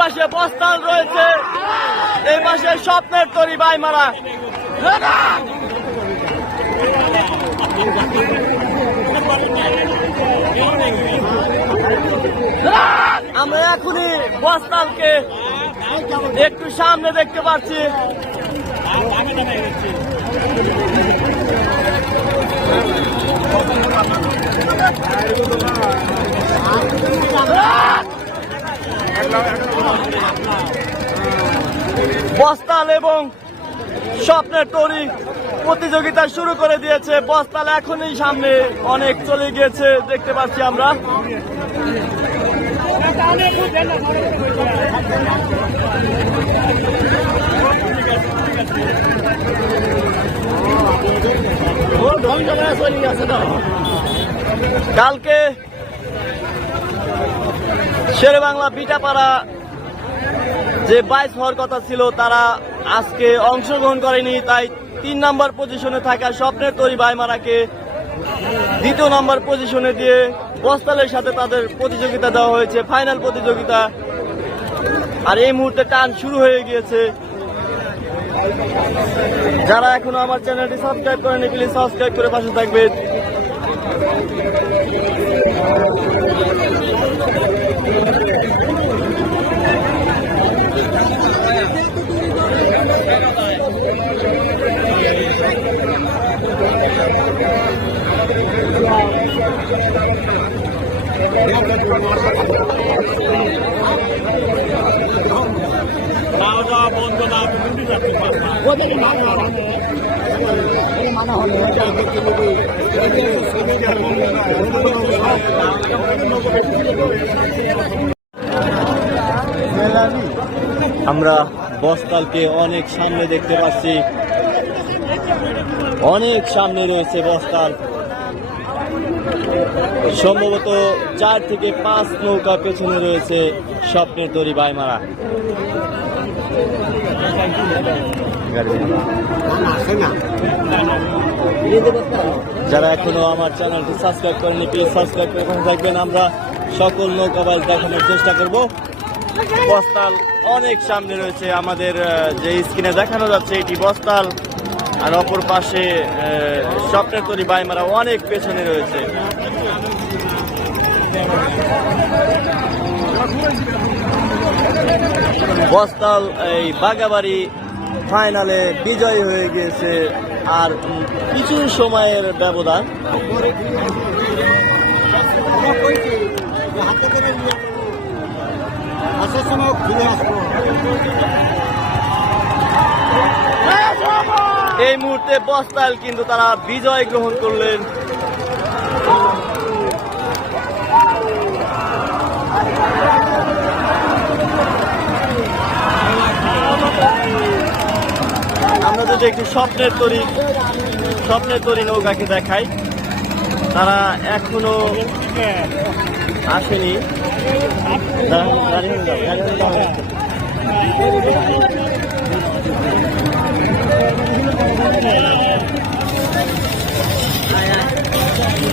পাশে বস্তাল রয়েছে। এই পাশে স্বপ্নের তরি বাইমারা আমরা এখনই বস্তালকে একটু সামনে দেখতে পাচ্ছি। বস্তাল এবং স্বপ্নের তরি প্রতিযোগিতা শুরু করে দিয়েছে। বস্তাল এখনই সামনে অনেক চলে গিয়েছে, দেখতে পাচ্ছি আমরা। কালকে শেরে বাংলা পিঠাপাড়া যে বাইশ হওয়ার কথা ছিল, তারা আজকে অংশগ্রহণ করেনি, তাই তিন নম্বর পজিশনে থাকা স্বপ্নের তৈরি বাইমারাকে দ্বিতীয় নম্বর পজিশনে দিয়ে বস্তালের সাথে তাদের প্রতিযোগিতা দেওয়া হয়েছে, ফাইনাল প্রতিযোগিতা। আর এই মুহূর্তে টান শুরু হয়ে গিয়েছে। যারা এখনও আমার চ্যানেলটি সাবস্ক্রাইব করেনি প্লিজ সাবস্ক্রাইব করে পাশে থাকবেন। খাওয়া দাওয়া বন্ধ না উঠে যাচ্ছে আমরা বস্তালকে অনেক সামনে দেখতে পাচ্ছি। অনেক সামনে রয়েছে বস্তাল সম্ভবত চার থেকে পাঁচ নৌকা পেছনে রয়েছে স্বপ্নের তরি বাইমারা। যারা এখনও আমার চ্যানেলটি সাবস্ক্রাইব করেনি প্লিজ সাবস্ক্রাইব করে থাকবেন। আমরা সকল নৌকাবাজ দেখানোর চেষ্টা করব। বস্তাল অনেক সামনে রয়েছে আমাদের যে স্ক্রিনে দেখানো যাচ্ছে এটি বস্তাল। আর অপর পাশে স্বপ্নের তরি বাইমারা অনেক পেছনে রয়েছে। বস্তাল এই বাগাবাড়ি ফাইনালে বিজয়ী হয়ে গিয়েছে আর কিছু সময়ের ব্যবধান। আসার সময় আসব। এই মুহূর্তে বস্তাল কিন্তু তারা বিজয় গ্রহণ করলেন। আমরা যদি একটি স্বপ্নের তরি স্বপ্নের তরি নৌকাকে দেখাই। তারা এখনও আসেনি। দাঁড়িয়ে।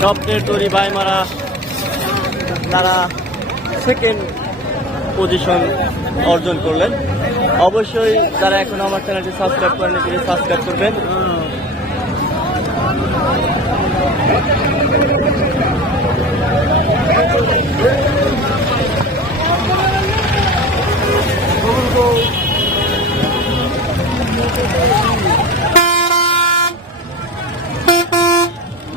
স্বপ্নের তৈরি বাইমারা তারা সেকেন্ড পজিশন অর্জন করলেন। অবশ্যই যারা এখন আমার চ্যানেলটি সাবস্ক্রাইব করেন প্লিজ সাবস্ক্রাইব করবেন।